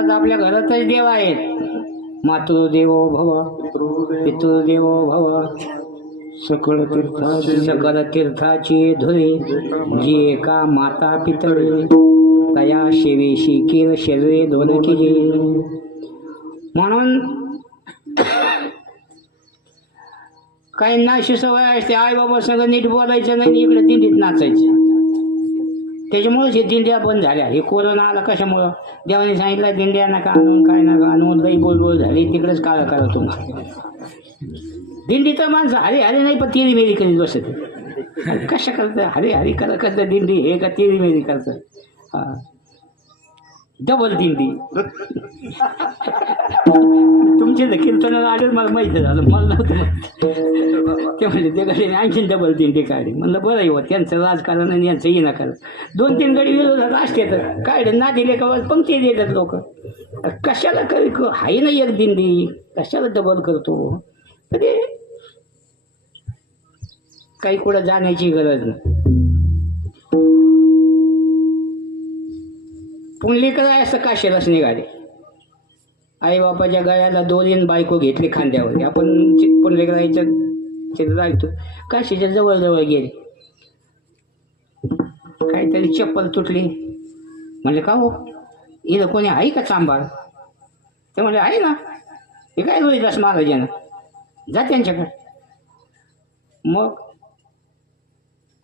घरात आपल्या घरातच देव आहेत. मातृदेवो भव पितृदेवो भव. सकळ तीर्थाची सकल तीर्थाची धुळे जी एका माता पितळे. तया शेवेशी किर शरीरे दोन केले म्हणून काही नाशी सवय असते आई बाबा सगळं नीट बोलायचं नाही इकडे दिंडीत नाचायचं. त्याच्यामुळेच हे दिंड्या बंद झाल्या. हे कोरोना आला कशामुळं? देवाने सांगितलं दिंड्या नका आणून काय नका आणून लई बोलबोल झाली तिकडेच काळ करत तुम्हाला दिंडी तर माणसं हरी हरी नाही पण तिरी मेरी करीत बसत. कशा करतं? हरे हरी करा करतं दिंडी हे का तिरी मेरी करतं? डबल दिंडी. तुमचे तर कीर्तन आले मला माहिती झालं मला नव्हतं ते म्हणले ते कडे आणखीन डबल तीन ते काढे म्हणलं बरं येऊ त्यांचं राजकारण आणि यांचं येणं करा. दोन तीन गडी विरोधात असते तर काय ना दिले का पंक्ती देतात लोक. कशाला करी हाय ना एक दिंडी कशाला डबल करतो? अरे काही कुठं जाण्याची गरज नाही. पुंडलीकडे असं काशेलाच निघाले. आई बापाच्या गळ्याला दोरीन बायको घेतली खांद्यावर. आपण पुंडलीकरायचं तिथं जायचो. काशीच्या जवळजवळ गेले. काहीतरी चप्पल तुटली. म्हणले का हो? इथं कोणी आहे का चांभार ते म्हणले आहे ना. हे काय रोहिदास महाराजांना जा त्यांच्याकडे. मग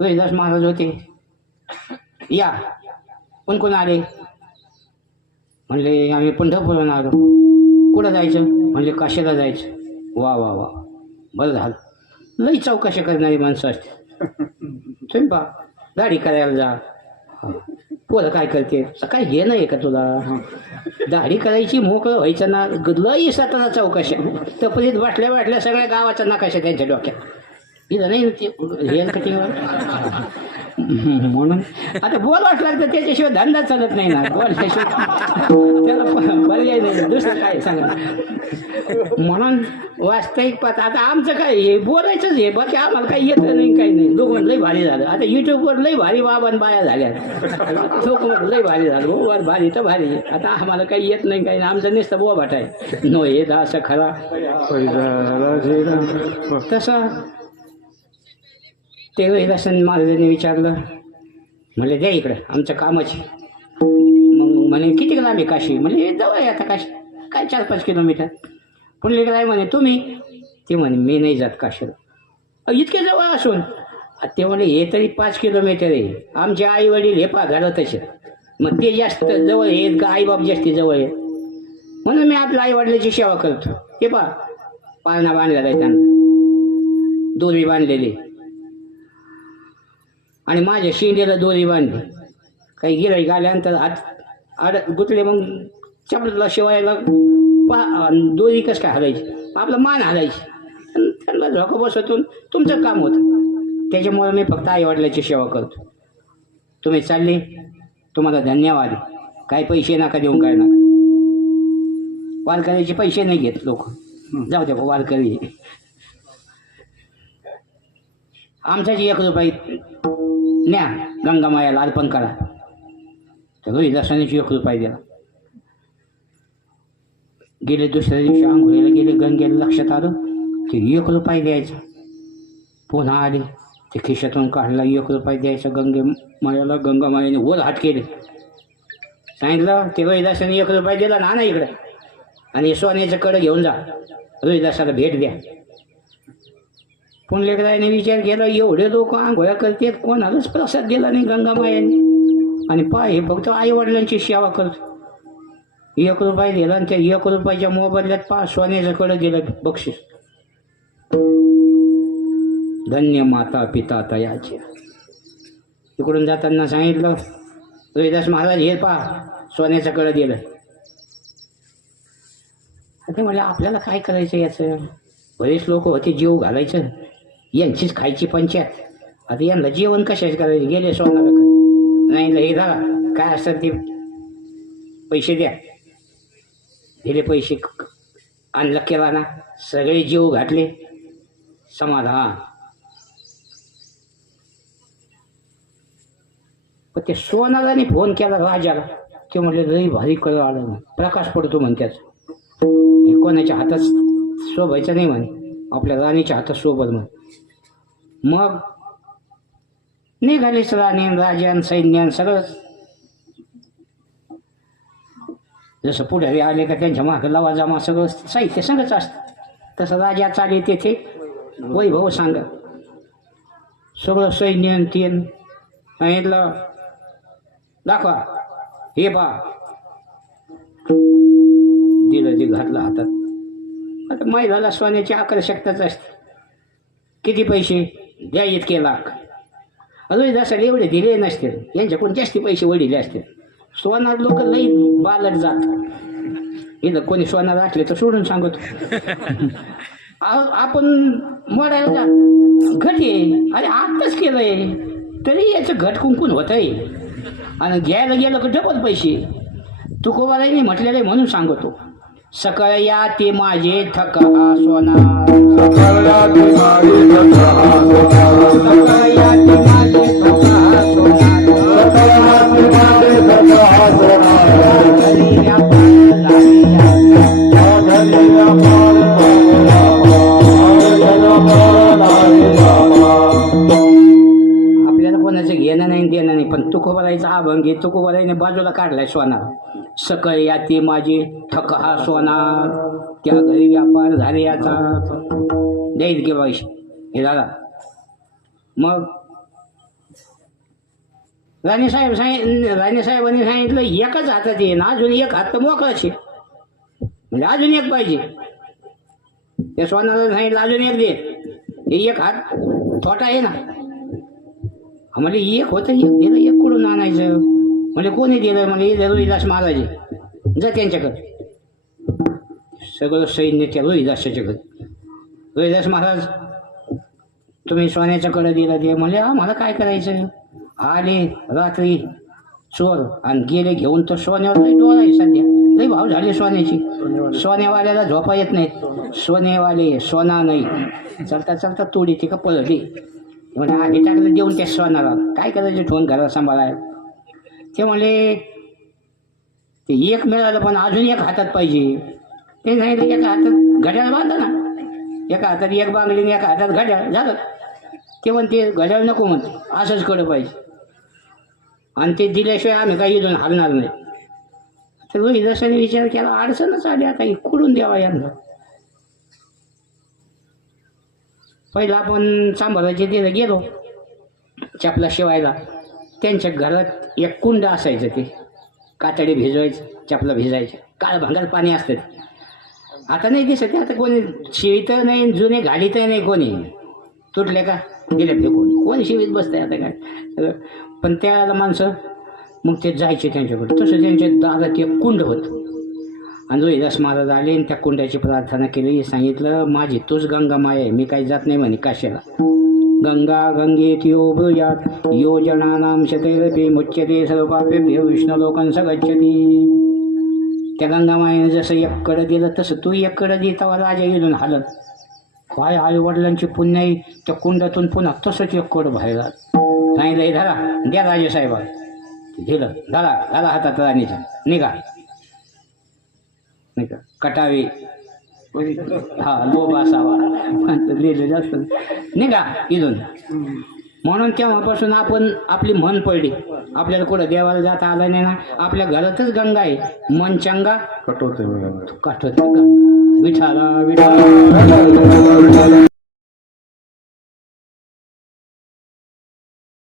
रोहिदास महाराज होते. या. कोण कोण आले? म्हणले आम्ही पंढरपूरहून आलो. कुठं जायचं? म्हणले काशीला जायचं. वा वा वा. बरं झालं. लई चौकशा करणारी माणसं असते. तुम्ही पा दाढी करायला जा. पोरं काय करते? काय घे नाही का तुला? दाढी करायची मोकळं व्हायचं ना. लई साताना चौकशा. तपरीत वाटल्या वाटल्या सगळ्या गावाचा नकाशा त्यांच्या डोक्यात. इथं नाही ते हेअर कटिंगवर म्हणून आता बोल वाटलं तर त्याच्याशिवाय धंदा चालत नाही ना. बोलल्याशिवाय त्याला पर्याय नाही दुसरं काय सांगा म्हणून वास्तविक पाहता आता आमचं काय हे बोलायचंच हे बाकी आम्हाला काही येतं नाही काही नाही. दोघं लई भारी झालं. आता युट्यूबवर लई भारी बाबान बाया झाल्या. लोक लई भारी झालं. हो वर भारी तर भारी आता आम्हाला काही येत नाही काही नाही. आमचं नुसतं बोबाट आहे. नो येत असं खरा. तसं ते वैदासन महाराजांनी विचारलं? म्हणले द्या इकडं आमचं कामच आहे. मग म्हणे किती लांब आहे काशी? म्हणजे जवळ आहे आता काशी. काय चार पाच किलोमीटर? पुढले काय म्हणे तुम्ही? ते म्हणे मी नाही जात काशीला. इतके जवळ असून? ते म्हणे हे तरी पाच किलोमीटर आहे. आमचे आई वडील हे पा घरातच आहेत. मग ते जास्त जवळ आहेत का? आईबाप जास्ती जवळ आहेत. म्हणून मी आपल्या आई वडिलाची सेवा करतो. हे पा पाळणा बांधलेला आहे त्यांना. दोरी बांधलेली. आणि माझ्या शिंदेला दोरी बांधली काही गिराईक आल्यानंतर आत आड गुतले मग चपलाला शिवायला पा दोरी कसं काय हलायची? आपलं मान हलायची. त्यांना धोका बसवतून तुमचं काम होतं. त्याच्यामुळे मी फक्त आईवडिलाची सेवा करतो. तुम्ही चालले. तुम्हाला धन्यवाद. काही पैसे नका देऊन काय नका. वारकऱ्याचे पैसे नाही घेत लोक. जाऊ द्या वारकरी. आमच्याची एक रुपये न्या गंगामायाला अर्पण करा. तर रोहिदासानेची एक रुपये दिला. गेले दुसऱ्या दिवशी आंघोळीला गेले गंगेला लक्षात आलं की एक रुपये द्यायचा. पुन्हा आले ते खिशातून काढला एक रुपये द्यायचा. गंगे मायाला गंगामायाने वर हात केले. सांगितलं ते रोहिदासाने एक रुपये दिला ना ना इकडं. आणि सोन्याचं कडं घेऊन जा. रोहिदासाला भेट द्या. पुणलेकराने विचार केला एवढे लोक आंघोळ्या करतात कोणालाच प्रसाद दिला नाही गंगामायांनी. आणि पाय हे फक्त आईवडिलांची सेवा करतो. एक रुपये दिला आणि त्या एक रुपयाच्या मोबदल्यात पाच सोन्याचं कडं दिलं बक्षीस. धन्य माता पिता तयाचे. तिकडून जाताना सांगितलं रोहिदास महाराज हे पहा सोन्याचं कडं दिलं. ते म्हणजे आपल्याला काय करायचं याचं? बरेच लोक होते जीव घालायचं. यांचीच खायची पंचायत. आता यांना जेवण कशाच करायचं? गेले सोनाला नाही हे झाला. काय असतात ते पैसे द्या. दिले पैसे. आणलं केला ना सगळे जीव घातले. समाधान. पण ते सोनालाने फोन केला राजाला. ते म्हटले लई भारी कळ आलं प्रकाश पडतो म्हणत्याच हे कोणाच्या हातात शोभायचं नाही म्हणे. आपल्या राणीच्या हातात शोभत म्हणे. मग निघाली राणी राजान सैन्यान सगळंच जसं पुढारी आले का त्यांच्या मागं जमा सगळं साहित्य सगळंच असतं. तसं राजा चाले तेथे. वैभव सांगा. सगळं सैन्य तीन. सांगितलं दाखवा. हे पा दिलं ते घातलं हातात. आता महिलाला सोन्याची आकर्षकताच असते. किती पैसे? द्या इतके लाख. अजून जसं एवढे दिले नसते यांच्याकडून जास्ती पैसे वडिले असते सोनार लोक लई बालक जात. इथं कोणी सोनार असले तर सोडून सांगतो. आपण मोडायला जा. घट आहे अरे आत्ताच केलंय. तरी याचं घट कुंकून होत आहे आणि घ्यायला गेलं का डबल पैसे. तुकोबाराईने म्हटलेलं आहे म्हणून सांगतो. सकाळ या ते माझे थका हा सोना. सकाळ या ते माझे थका हा सोना. व्यापार झाली आता. आपल्याला कोणाचं घेणं नाही देणं नाही पण तुकोबाराईचा अभंग आहे. तुकोबाराईने बाजूला काढलाय सोना. सकळ याती माझे ठक हा सोना. त्या घरी व्यापार झाले याचा द्यायच की बाईश हे झाला. मग राणीसाहेब सांगित राणीसाहेबांनी सांगितलं एकच हातात ना अजून एक हात तर मोकळाच आहे. म्हणजे अजून एक पाहिजे. त्या सोनाला सांगितलं अजून एक दे. हे एक हात थोटा आहे ना. म्हणजे एक होतं एक दिलं एक कुठून आणायचं? म्हणजे कोणी दिलं म्हणजे रोहिदास महाराज. जा त्यांच्याकडे. सगळं सैन्य त्या रोहिदासाच्या घरी. रोहिदास महाराज तुम्ही सोन्याच्या कडं दिलं ते म्हणजे आम्हाला काय करायचं? आले रात्री चोर आणि गेले घेऊन तर सोन्यावर डोळा आहे सध्या. लई भाव झाले सोन्याची. सोन्यावाल्याला झोपा येत नाहीत. सोनेवाले सोना नाही. चलता चलता तोडी ती का पळली. म्हणजे आधी टाकलं देऊन त्या सोनाला. काय करायचं ठेवून घरात सांभाळाय ते म्हणले ते एक मिळालं पण अजून एक हातात पाहिजे. ते सांगितलं एका हातात घड्याळ बांधा ना. एका हातात एक बांगली आणि एका हातात घड्याळ झालं. ते म्हणते घड्याळ नको म्हणते असंच कडं पाहिजे. आणि ते दिल्याशिवाय आम्ही काही इथून हलणार नाही. तर रोहिदासाने विचार केला अडचणच आली आता इकडून द्यावा यांना. पहिला आपण सांभाळायचे तिथं गेलो चपला शिवायला. त्यांच्या घरात एक कुंड असायचं ते. कातडी भिजवायचं चपला भिजायचं. काळ भांगार पाणी असतं आता नाही दिसत ते, आता कोणी शिवित नाही जुने घालीत नाही कोणी. तुटले का? गेले फेकून कोण. शिवीत बसतंय आता काय? पण त्याला माणसं मग ते जायचे त्यांच्याकडे. तसं त्यांच्या दारात एक कुंड होतं. आणि रोहिदास महाराज आले आणि त्या कुंडाची प्रार्थना केली सांगितलं माझी तूच गंगा माय आहे मी काही जात नाही म्हणे काशाला. गंगा गंगेत यो जनानां शतैरपि मुच्यते सर्व पापेभ्यो विष्णुलोकंस गच्छती। त्या गंगामायेनं जसं एकडं दिलं तसं तू एकडं दे तेव्हा राजा येऊन हालत। काय आई वडिलांची पुण्याई त्या कुंडातून पुन्हा तसंच एक बाहेर नाही लय धरा द्या राजेसाहेबा दिलं धरा धरा हातात राणीचा. निघा. नाही का कटावे हा लोभ असावा लिहिलं जास्त. निघा इथून. म्हणून तेव्हापासून आपण आपली मन पडली? आपल्याला कुठं देवाला जाता आलं नाही ना? आपल्या घरातच गंगा आहे. मन चंगा? काठवते गंगा. विठाला विठाला.